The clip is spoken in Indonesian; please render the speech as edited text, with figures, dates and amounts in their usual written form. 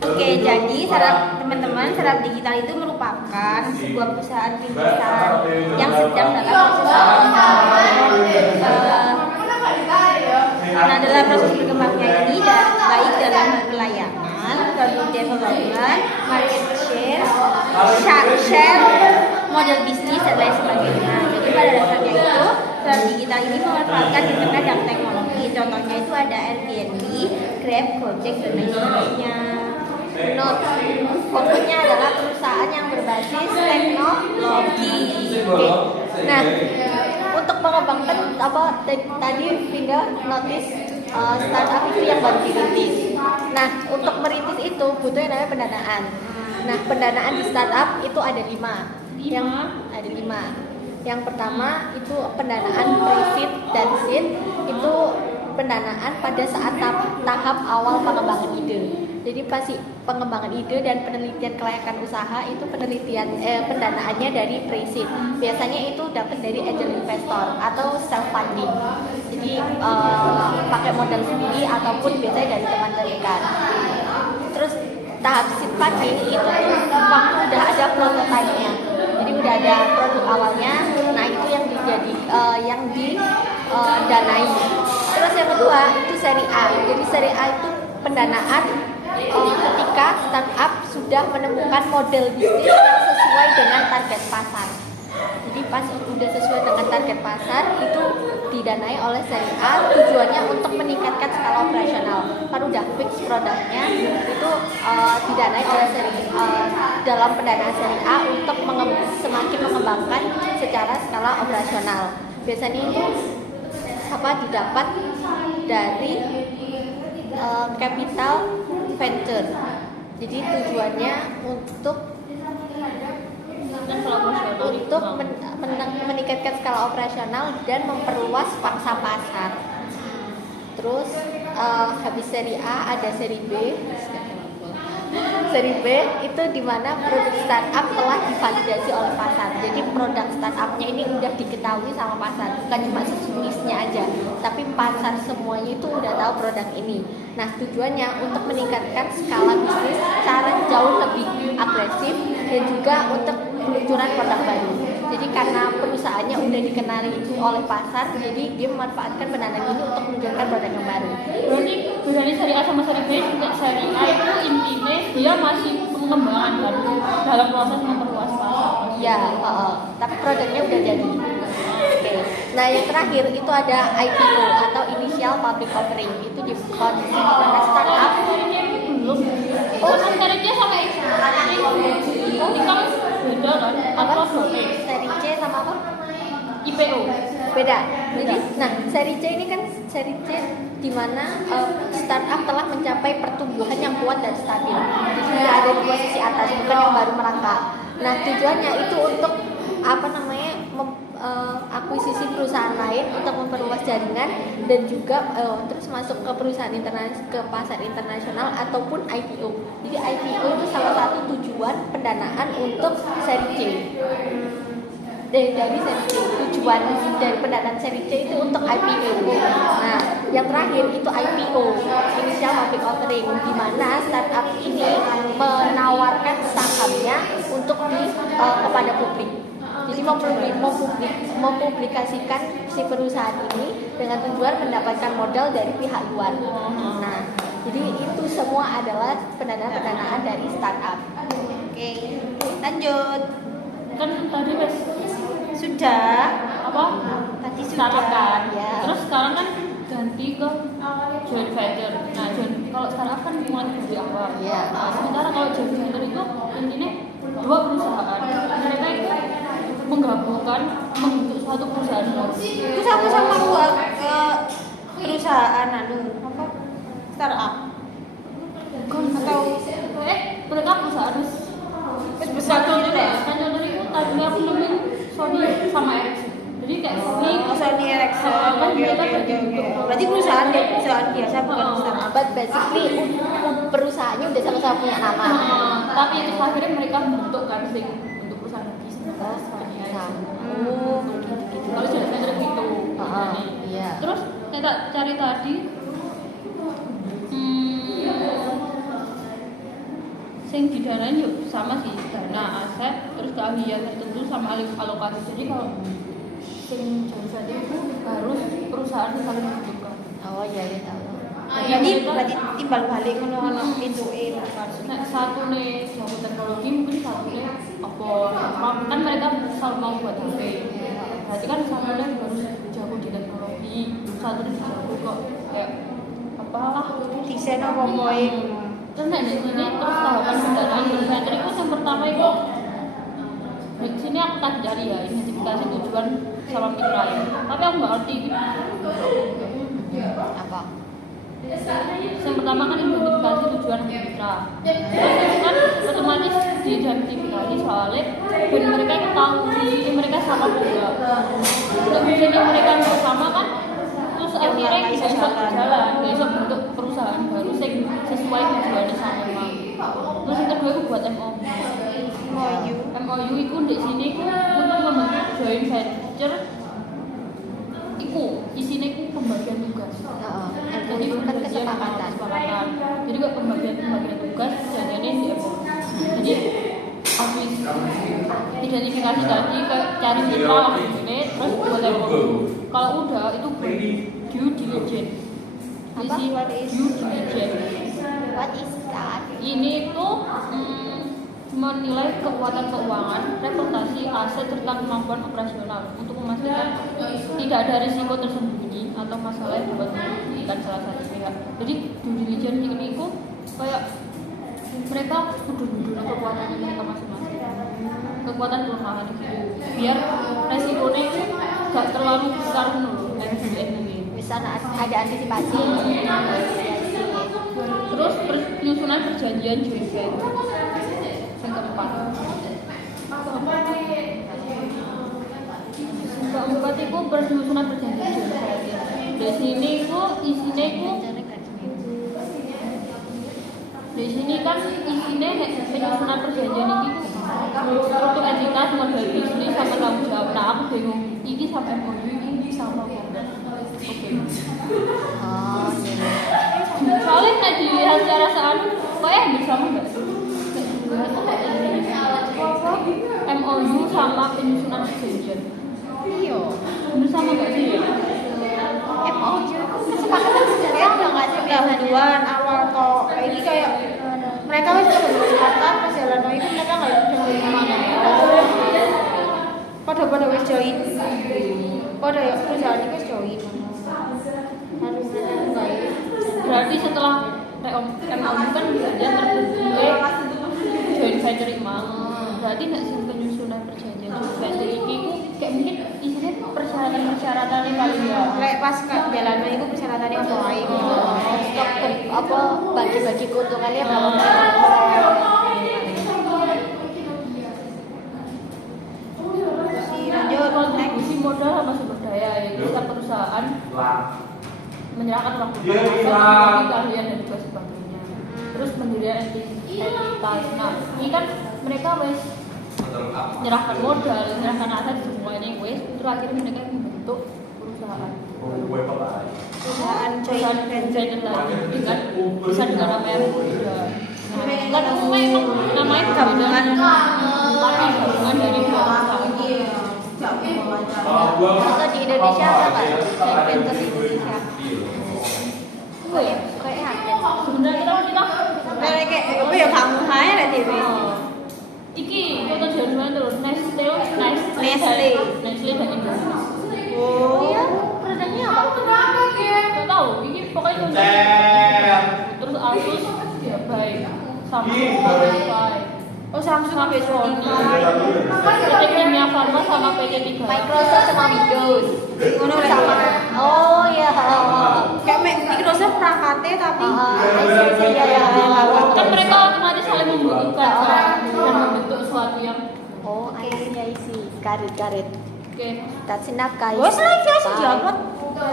Oke, jadi teman-teman, Serap Digital itu merupakan sebuah perusahaan rintisan yang sedang dalam proses dalam proses berkembangnya ini, baik dalam hal pelayanan, produk development, market share, model bisnis dan lain sebagainya. Jadi pada dasarnya itu Serap Digital ini memanfaatkan internet dan teknologi. Contohnya itu ada Airbnb, Grab, Gojek dan lain sebagainya. Pokoknya adalah perusahaan yang berbasis teknologi. Oke. Nah, untuk mengembangkan tadi Vinda notice startup itu yang baru dirintis. Nah, untuk merintis itu butuh yang namanya pendanaan. Nah, pendanaan di startup itu ada 5. Yang pertama itu pendanaan pre-seed dan seed, itu pendanaan pada saat tahap awal pengembangan ide. Jadi pasti pengembangan ide dan penelitian kelayakan usaha itu pendanaannya dari pre-seed. Biasanya itu dapat dari angel investor atau self funding. Jadi pakai modal sendiri ataupun biasanya dari teman terdekat. Terus tahap seed funding itu waktu udah ada prototipe-nya. Jadi udah ada produk awalnya. Nah, itu yang didanai. Terus yang kedua itu seri A. Jadi seri A itu pendanaan ketika startup sudah menemukan model bisnis yang sesuai dengan target pasar. Jadi pas sudah sesuai dengan target pasar itu didanai oleh seri A, tujuannya untuk meningkatkan skala operasional. Kalau udah fix produknya itu didanai oleh seri A, dalam pendanaan seri A untuk semakin mengembangkan secara skala operasional. Biasanya itu didapat dari capital venture. Jadi tujuannya untuk meningkatkan skala operasional dan memperluas pangsa pasar. Terus habis seri A ada seri B. Seri B itu dimana produk startup telah divalidasi oleh pasar. Jadi produk startupnya ini udah diketahui sama pasar, bukan cuma sejenisnya aja, tapi pasar semuanya itu udah tahu produk ini. Nah, tujuannya untuk meningkatkan skala bisnis secara jauh lebih agresif dan juga untuk peluncuran produk baru. Jadi karena perusahaannya udah dikenali oleh pasar, jadi dia memanfaatkan pendanaan ini untuk menunjukkan produk yang baru. Berarti bedanya seri A sama seri B, seri A itu intinya dia masih pengembangan kan dalam proses memperluas pasar. Ya, tapi produknya udah jadi. Oke. Nah, yang terakhir itu ada IPO atau Initial Public Offering. Itu di kondisi mana startup belum. Kan seri C sama ini kan beda kan? Atau seri C sama apa? IPO. Beda. Jadi, nah seri C ini kan seri C di mana startup telah mencapai pertumbuhan yang kuat dan stabil. Jadi sudah ada di posisi atas, bukan yang baru merangkak. Nah, tujuannya itu untuk akuisisi perusahaan lain untuk memperluas jaringan dan juga terus masuk ke perusahaan ke pasar internasional ataupun IPO. Jadi IPO itu salah satu tujuan pendanaan untuk seri C. Dari seri C, tujuan dari pendanaan seri C itu untuk IPO. Nah, yang terakhir itu IPO, Initial Public Offering, di mana startup ini menawarkan sahamnya untuk kepada publik. Jadi mempublikasikan si perusahaan ini dengan tujuan mendapatkan modal dari pihak luar. Nah, jadi itu semua adalah pendanaan dari startup. Oke, lanjut. Kan tadi Mas sudah apa? Tadi startup sudah. kan. Ya. Terus sekarang kan ganti ke joint venture. Nah, kalau startup kan mulai dari awal. Ya. Nah, sementara kalau joint venture itu intinya dua perusahaan. Mereka itu menggabungkan membentuk suatu perusahaan baru. Itu sama-sama buat perusahaan startup. Bukan Atau mereka perusahaan besar gitu deh. Contohnya itu tadinya aku nemuin Sony sama Ericsson. Jadi kayak Sony Ericsson. Berarti perusahaan biasa bukan startup. But basically perusahaannya udah sama-sama punya nama. Tapi itu akhirnya mereka membentuk kan untuk perusahaan bisnis. Gitu. Kalau joint venture gitu. Iya. Terus kita cari tadi Sing didanain yuk sama sih, dana, aset, terus keahlian tertentu sama alokasi. Jadi kalau sing joint venture itu harus perusahaan yang saling membutuhkan. Oh iya ya tahu. Jadi berarti timbal balik ngono pintuke Nah, satu nih jago teknologi, mungkin satu nih apa? Kan mereka selalu mau buat HP. Berarti kan satu nih harus jago di teknologi, satu nih jago kok kayak apalah desain apa poe. Terus nah di sini terus tahapan pendanaan berventure itu yang pertama itu di sini aku tadi cari ya identifikasi tujuan sama mitra ya. Tapi aku nggak ngerti Apa? yang pertama kan identifikasi tujuan mitra. Terus kan otomatis diidentifikasi soalnya dan mereka itu tahu sisi mereka sama apa enggak. Untuk sisi mereka nggak sama kan terus akhirnya bisa jalan, nggak bisa bentuk perusahaan baru yang sesuai tujuannya sama. Terus yang kedua itu buat MOU itu di sini untuk membentuk joint venture. Isinya itu pembagian tugas. Jadi Kan kesepakatan. Jadi kok pembagian tugas jadinya di MOU. Jadi habis identifikasi tadi ke cari mitra langsung ini terus buat MOU. Kalau udah itu due diligence. Isi due diligence. What is that? Ini itu menilai kekuatan keuangan, reputasi, aset serta kemampuan operasional untuk memastikan tidak ada risiko tersembunyi atau masalah yang dapat merugikan salah satu pihak. Jadi due diligence ini itu kayak mereka kudu kekuatan mereka masing-masing, kekuatan kelemahan gitu, biar resikonya itu gak terlalu besar dulu. Bisa ada antisipasi. Terus penyusunan perjanjian joint venture. Yang keempat itu penyusunan perjanjian joint venture. Di sini itu isinya itu di sini kan isinya penyusunan perjanjian ini struktur entitas, model bisnis sama tanggung jawab. Nah aku bingung ini sama MOU ini sama apa enggak? Oke. Oh iya. Soalnya nek dilihat secara seanu kayak bersama enggak? MOU sama penyusunan perjanjian. Iya. Bersama enggak sih? MOU kesepakatan kerjasama nggak sih biasanya? Dahuluan awal kok. Ini kayak mereka wis kesepakatan pas jalan itu mereka nggak join mana. Pada wis join. Pada ya perusahaan itu wis join. Harus enggak. Berarti setelah MOU kan dia terbentuk joint venture imam. Berarti nek sing penyusunan perjanjian joint venture iki ku kayak mungkin isinya persyaratan-persyaratannya paling ya. Lek pas jalan itu persyaratannya apa wae. Apa bagi-bagi keuntungannya berapa? Lanjut. Kontribusi modal sama sumber daya yaitu setiap perusahaan menyerahkan waktu keahlian dan juga sebagainya. Terus pendirian entitas. Nah, ini kan mereka wes menyerahkan modal, menyerahkan aset semuanya wes. Terus akhirnya mereka membentuk perusahaan. Perusahaan Perusahaan venture lagi dengan bisa dengan nama yang berbeda. Kan umumnya emang namanya Gabungan. tapi gabungan dari dua perusahaan. Atau di Indonesia ada nggak? Joint venture di Indonesia? Oh ya, Kayak ada. sebenarnya kita Lek kayak apa ya kamu ae lek dhewe. iki foto joint venture Nestle dan Indonesia. Oh Iya, produknya apa? Gak tahu, ini pokoknya joint terus Asus ya baik sama Spotify. Oh Samsung Sampai besok Sony, PT Kimia Farma sama PT 3. Microsoft sama Windows. ngono lek Sama. Oh iya. kayak Microsoft perangkatnya tapi Kan mereka otomatis saling membutuhkan kan, dan membentuk sesuatu yang Oh, I see. Karet. oke. That's enough guys. wes lagi sih Bye. diupload